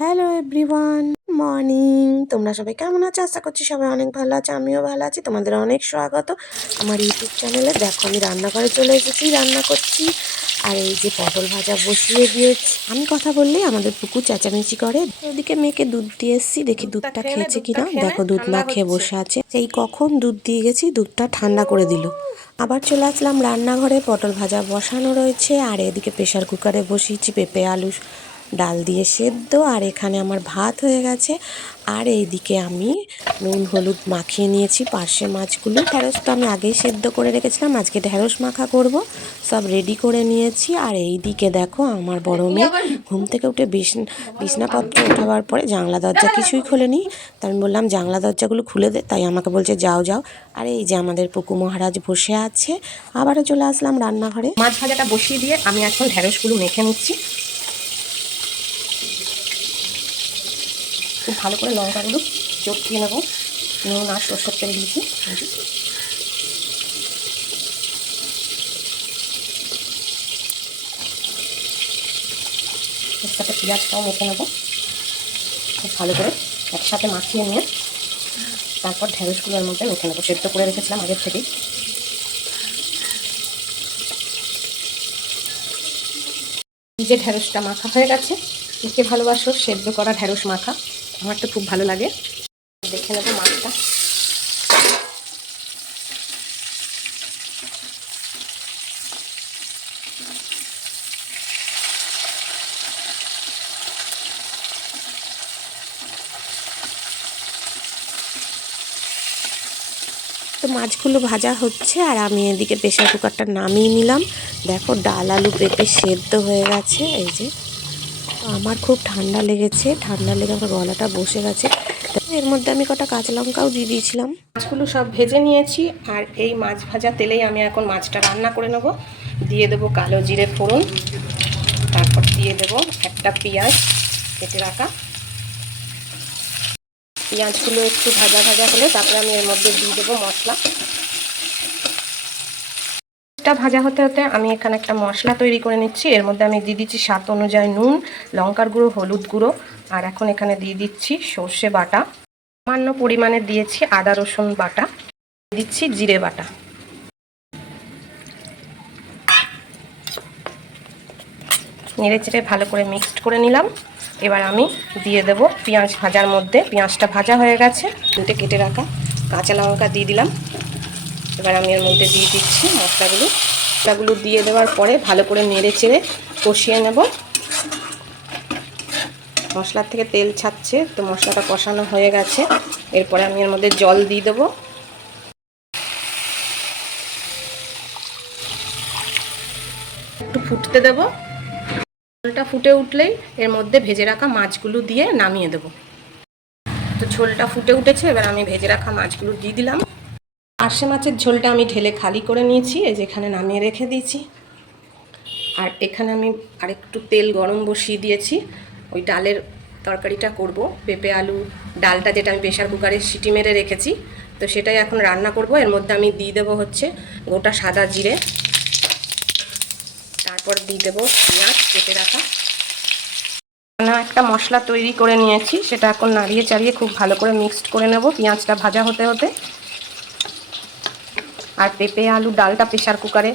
Hello everyone morning তোমরা সবাই কেমন আছো? আশা করছি সবাই অনেক ভালো আছে আমিও ভালো আছি। তোমাদের অনেক স্বাগত আমার ইউটিউব চ্যানেলে। দেখো আমি রান্নাঘরে চলে এসেছি রান্না করছি। আর এই যে পটল ভাজা বসিয়ে দিয়েছি। আমি কথা বললেই আমাদের পুকুর চেঁচামেচি করে। ওদিকে মেয়েকে দুধ দিয়ে এসেছি দেখি দুধটা খেয়েছে কিনা। দেখো দুধ না খেয়ে বসে আছে। সেই কখন দুধ দিয়ে গেছি দুধটা ঠান্ডা করে দিল। আবার চলে আসলাম রান্নাঘরে পটল ভাজা বসানো রয়েছে। আর এদিকে প্রেশার কুকারে বসিয়েছি পেঁপে আলু ডাল দিয়ে সেদ্ধ আর এখানে আমার ভাত হয়ে গেছে। আর এইদিকে আমি নুন হলুদ মাখিয়ে নিয়েছি পার্শে মাছগুলো। ঢ্যাঁড়স তো আমি আগেই সেদ্ধ করে রেখেছিলাম আজকে ঢ্যাঁড়স মাখা করব। সব রেডি করে নিয়েছি। আর এইদিকে দেখো আমার বড় মেয়ে ঘুম থেকে উঠে বিছনা বিছনাপত্র উঠাবার পরে জানলা দরজা কিছুই খোলেনি। তা আমি বললাম জানলা দরজাগুলো খুলে দে। তাই আমাকে বলছে যাও যাও। আর এই যে আমাদের পুকু মহারাজ বসে আছে আবারও চলে আসলাম রান্নাঘরে। মাছ ভাজাটা বসিয়ে দিয়ে আমি এখন ঢ্যাঁড়সগুলো মেখে নিচ্ছি। খুব ভালো করে লঙ্কাগুলো চটকিয়ে নেব। নুন আর সর্ষের তেল দিয়েছি। এর সাথে পেঁয়াজটাও মেখে নেব। খুব ভালো করে একসাথে মাখিয়ে নিয়ে তারপর ঢ্যাঁড়সগুলোর মধ্যে মেখে নেব। সেদ্ধ করে রেখেছিলাম আগের থেকেই। যে ঢ্যাঁড়সটা মাখা হয়ে গেছে, কে ভালোবাসো, সেদ্ধ করা ঢ্যাঁড়স মাখা। আমার তো খুব ভালো লাগে। দেখে নেব মাছটা। তো মাছগুলো ভাজা হচ্ছে, আর আমি এদিকে প্রেশার কুকারটা নামিয়ে নিলাম। দেখো ডাল আলু পেঁপে সেদ্ধ হয়ে গেছে, এই যে। আমার খুব ঠান্ডা লেগেছে, ঠান্ডা লেগে আমার গলাটা বসে গেছে। এর মধ্যে আমি কটা কাঁচা লঙ্কাও দিয়ে দিয়েছিলাম। মাছগুলো সব ভেজে নিয়েছি আর এই মাছ ভাজা তেলেই আমি এখন মাছটা রান্না করে নেব। দিয়ে দেবো কালো জিরে ফোড়ন, তারপর দিয়ে দেবো একটা পেঁয়াজ কেটে রাখা। পেঁয়াজগুলো একটু ভাজা ভাজা হলে তারপরে আমি এর মধ্যে দিয়ে দেবো মশলা। টা ভাজা হতে হতে আমি এখানে একটা মশলা তৈরি করে নিচ্ছি। এর মধ্যে আমি দিয়ে দিচ্ছি স্বাদ অনুযায়ী নুন, লঙ্কার গুঁড়ো, হলুদ গুঁড়ো, আর এখন এখানে দিয়ে দিচ্ছি সর্ষে বাটা। সামান্য পরিমাণে দিয়েছি আদা, রসুন বাটা। দিচ্ছি জিরে বাটা। নেড়ে চেড়ে ভালো করে মিক্সড করে নিলাম। এবার আমি দিয়ে দেব পেঁয়াজ ভাজার মধ্যে। পেঁয়াজটা ভাজা হয়ে গেছে। দুটো কেটে রাখা কাঁচা লঙ্কা দিয়ে দিলাম। এবার আমি এর মধ্যে দিয়ে দিচ্ছি মশলাগুলো। মশলাগুলো দিয়ে দেওয়ার পরে ভালো করে নেড়ে চেড়ে কষিয়ে নেব। মশলার থেকে তেল ছাড়ছে, তো মশলাটা কষানো হয়ে গেছে। এরপরে আমি এর মধ্যে জল দিয়ে দেবো। একটু ফুটতে দেবো। ঝোলটা ফুটে উঠলেই এর মধ্যে ভেজে রাখা মাছগুলো দিয়ে নামিয়ে দেবো। তো ঝোলটা ফুটে উঠেছে, এবার আমি ভেজে রাখা মাছগুলো দিয়ে দিলাম। আরশে মাছের ঝোলটা আমি ঢেলে খালি করে নিয়েছি, এই যেখানে নামিয়ে রেখে দিয়েছি। আর এখানে আমি আরেকটু তেল গরম বসিয়ে দিয়েছি, ওই ডালের তরকারিটা করব। পেঁপে, আলু, ডালটা যেটা আমি প্রেশার কুকারে সিটি মেরে রেখেছি, তো সেটাই এখন রান্না করব। এর মধ্যে আমি দিয়ে দেবো হচ্ছে গোটা সাদা জিরে, তারপর দিয়ে দেবো পেঁয়াজ কেটে রাখা। না একটা মশলা তৈরি করে নিয়েছি, সেটা এখন নাড়িয়ে চাড়িয়ে খুব ভালো করে মিক্সড করে নেব। পেঁয়াজটা ভাজা হতে হতে আর পেঁপে, আলু, ডালটা প্রেশার কুকারে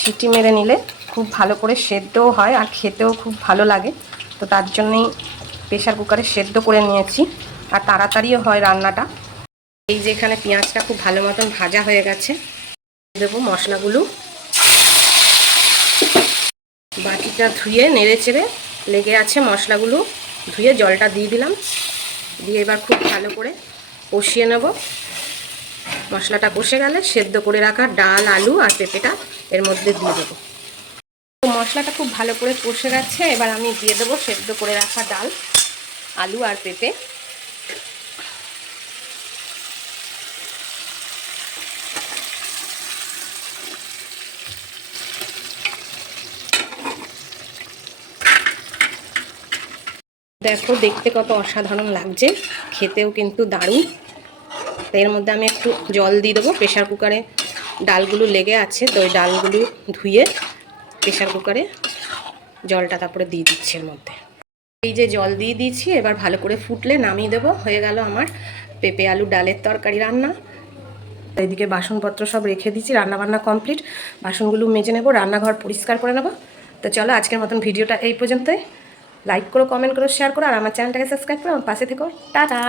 সিটি মেরে নিলে খুব ভালো করে সেদ্ধও হয় আর খেতেও খুব ভালো লাগে। তো তার জন্যেই প্রেশার কুকারে সেদ্ধ করে নিয়েছি আর তাড়াতাড়িও হয় রান্নাটা। এই যে এখানে পেঁয়াজটা খুব ভালো মতন ভাজা হয়ে গেছে। দেবো মশলাগুলো। বাটিটা ধুয়ে নেড়ে চেড়ে লেগে আছে মশলাগুলো। ধুয়ে জলটা দিয়ে দিলাম। দিয়ে এবার খুব ভালো করে কষিয়ে নেব। মশলাটা কষে গেলে সেদ্ধ করে রাখা ডাল, আলু আর পেঁপেটা এর মধ্যে দিয়ে দেবো। মশলাটা খুব ভালো করে কষে গেছে, এবার আমি দিয়ে দেবো সেদ্ধ করে রাখা ডাল, আলু আর পেঁপে। দেখো, দেখতে কত অসাধারণ লাগছে, খেতেও কিন্তু দারুণ। এর মধ্যে আমি একটু জল দিয়ে দেবো প্রেশার কুকারে ডালগুলো লেগে আছে, তো ওই ডালগুলো ধুয়ে প্রেশার কুকারে জলটা তারপরে দিয়ে দিচ্ছি এর মধ্যে। এই যে জল দিয়ে দিয়েছি, এবার ভালো করে ফুটলে নামিয়ে দেবো। হয়ে গেল আমার পেঁপে আলু ডালের তরকারি রান্না। এইদিকে বাসনপত্র সব রেখে দিয়েছি, রান্নাবান্না কমপ্লিট বাসনগুলো মেজে নেব, রান্নাঘর পরিষ্কার করে নেব। তো চলো আজকের মতন ভিডিওটা এই পর্যন্তই। লাইক করো কমেন্ট করো শেয়ার করো, আর আমার চ্যানেলটাকে সাবস্ক্রাইব করো, আমার পাশে থেকো। টাটা!